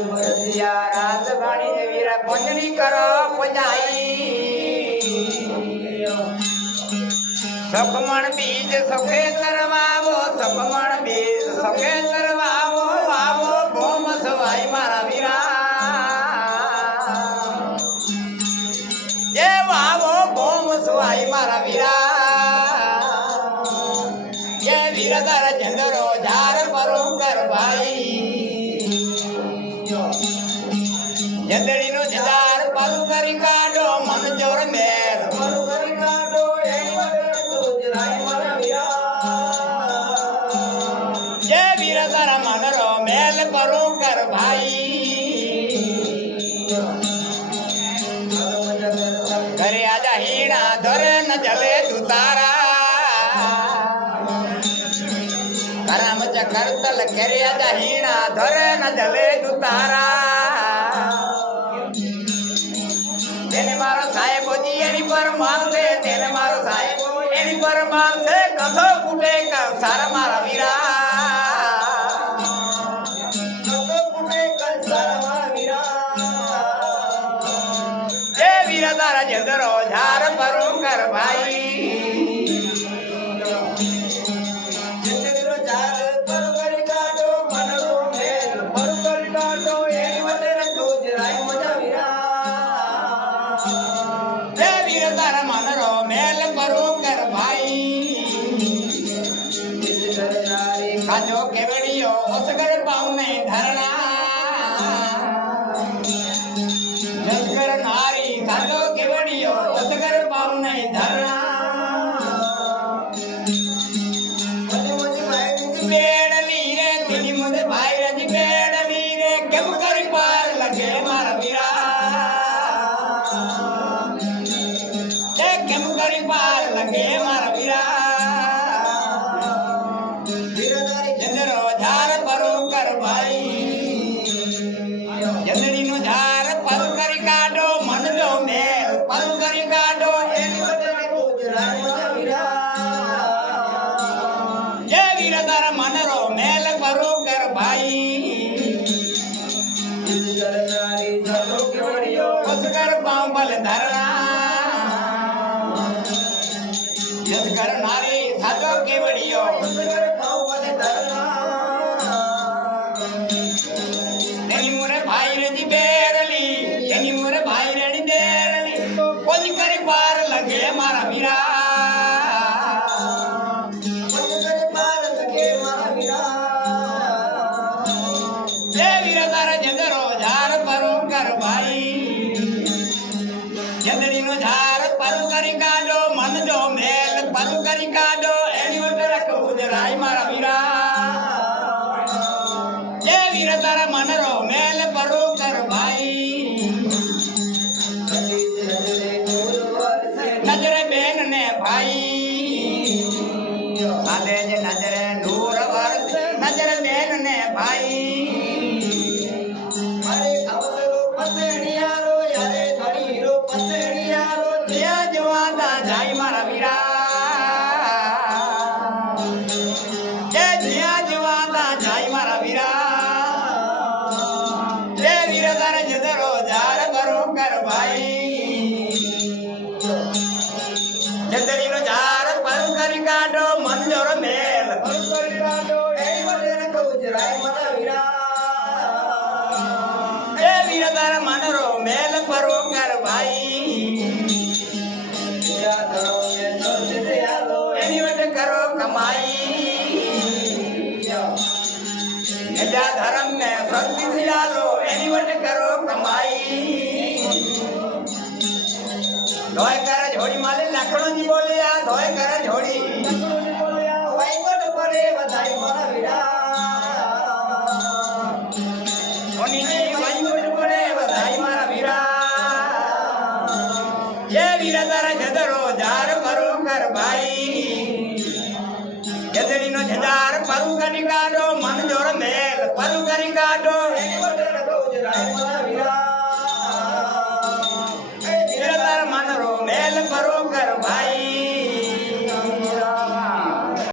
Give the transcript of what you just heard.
रात भाणी ने वीरा पंजनी करो पंजाई सखमण बीज सखे तरवावो सखमण बीज सखे तरवावो वावो गोम सवाई मारा वीरा ये वावो गोम सवाई मारा वीरा ये वीरा दर चंद्रो झार परो कर भाई जदड़ी नो झार परो करी काढो मन जोर मेर परो करी काढो एनी वडे गुजराई मारा वीरा ये वीरा दर मन रो मेल परो कर भाई करे आजा हीणा धर न जले तुतारा करम चकर तल करे आजा हीणा धर न जले तुतारा तेने मारो साहेब जी एनी पर मानते तेने मारो साहेब एनी पर मानते कसो कुटे का सारा मारा वीरा कसो कुटे का सारा मारा वीरा ए वीरा तारा जंदरो झार परो कर भाई जंदरो झार परो कर काटो मनरो मेल परो कर काटो एनी वटे गुजराई मजा वीरा ए वीरा तारा मनरो मेल परो कर भाई खाजो केवड़ियो उसकर पाउने धरना जसकर नारी खाजो केवड़ियो उसकर पाउने धरना मुझे भाई बेड़ली रे तेरी मुझे भाई रजी बेड़ली रे केम करी पार लगे मारा वीरा ए केम करी पार लगे मारा वीरा जंदरो झार परो कर भाई जंदरी नो झार परो करी काढो मन जो मेल परो करी काढो एनी वटे गुजराई मजा वीरा ये वीरा तारा मन रो मेल परो कर भाई उसकर पाँव बल धरना जसकर नारी साजो केवड़ियो उसकर पाँव बल धरना तेनी मोरे भाई रजी बेरली तेनी मोरे भाई रजी बेरली कोई करे पार लगे मारा वीरा कोई करे पार लगे मारा वीरा ये वीरा तारा जंदरो झार परो कर भाई जंदरी नो झार परो करी काढो मन जो मेल परो करी काढो एनी वटे गुजराई मारा वीरा ये वीरा तारा मन रो मेल परो कर भाई नजरे बेन ने भाई कालेज नजरे नूर वर्ष नजर बेन ने भाई अरे खवलो पतड़ियारो यारे धड़ीरो पतड़ियारो जिया जवादा जाई मारा वीरा ये जिया जवादा जाई मारा वीरा ये वीरा तारा जदरो झार परो कर भाई जदरी नो झार परो करी काढो मन जोर मेल परो करी काढो एनी वटे गुजराई मजा वीरा ए वीरा तारा मन रो मेल परो कर भाई एनी वटे करो कमाई यदा धर्म में भक्ति सियालो एनी वटे करो कमाई धोय कर झोड़ी माले लखड़ो जी बोलिया धोय कर झोड़ी लखड़ो जी बोलिया वाई कोट पड़े बधाई मारा वीरा सोनी जी वाई कोट पड़े बधाई मारा वीरा ये वीरा तारा जदरो झार परो कर भाई जदरी नो झार परो करी काढो